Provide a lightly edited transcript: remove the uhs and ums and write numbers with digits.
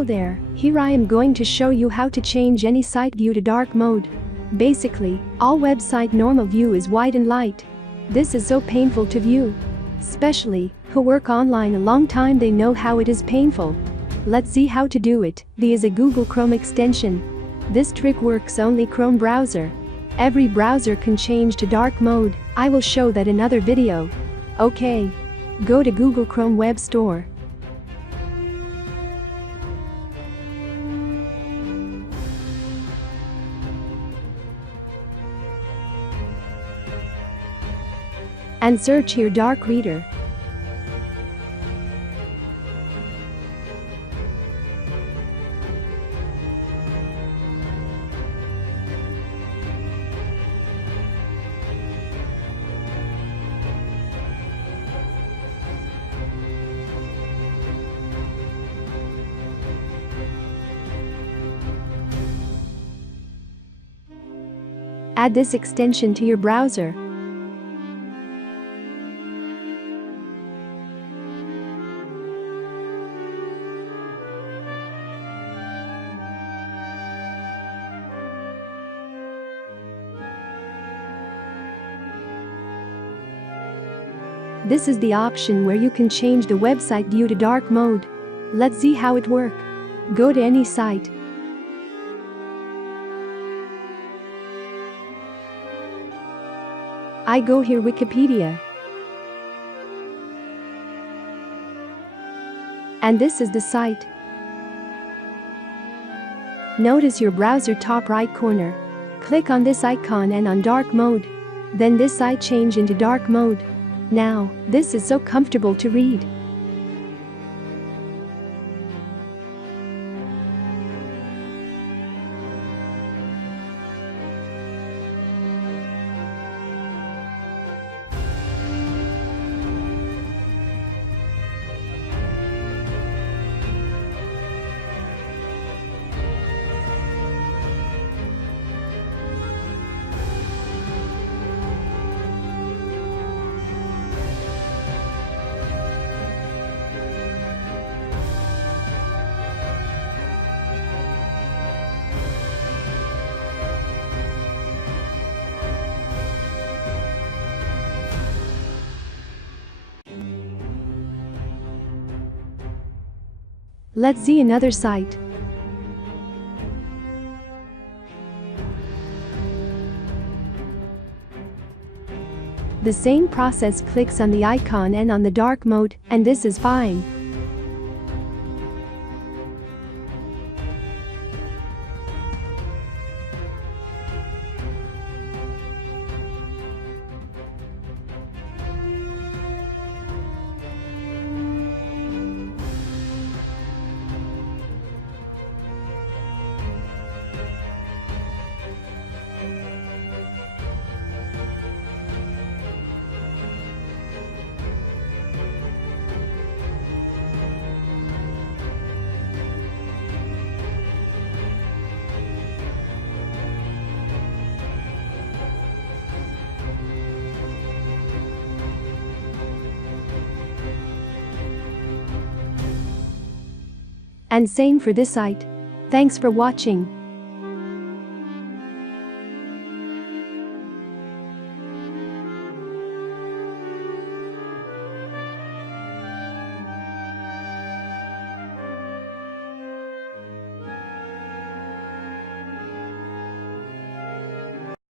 Hello there, here I am going to show you how to change any site view to dark mode. Basically, all website normal view is white and light. This is so painful to view. Especially, who work online a long time, they know how it is painful. Let's see how to do it. This is a Google Chrome extension. This trick works only Chrome browser. Every browser can change to dark mode. I will show that in other video. Okay. Go to Google Chrome Web Store. And search here Dark Reader. Add this extension to your browser. This is the option where you can change the website view to dark mode. Let's see how it works. Go to any site. I go here Wikipedia. And this is the site. Notice your browser top right corner. Click on this icon and on dark mode. Then this site change into dark mode. Now, this is so comfortable to read. Let's see another site. The same process, clicks on the icon and on the dark mode, and this is fine. And same for this site. Thanks for watching.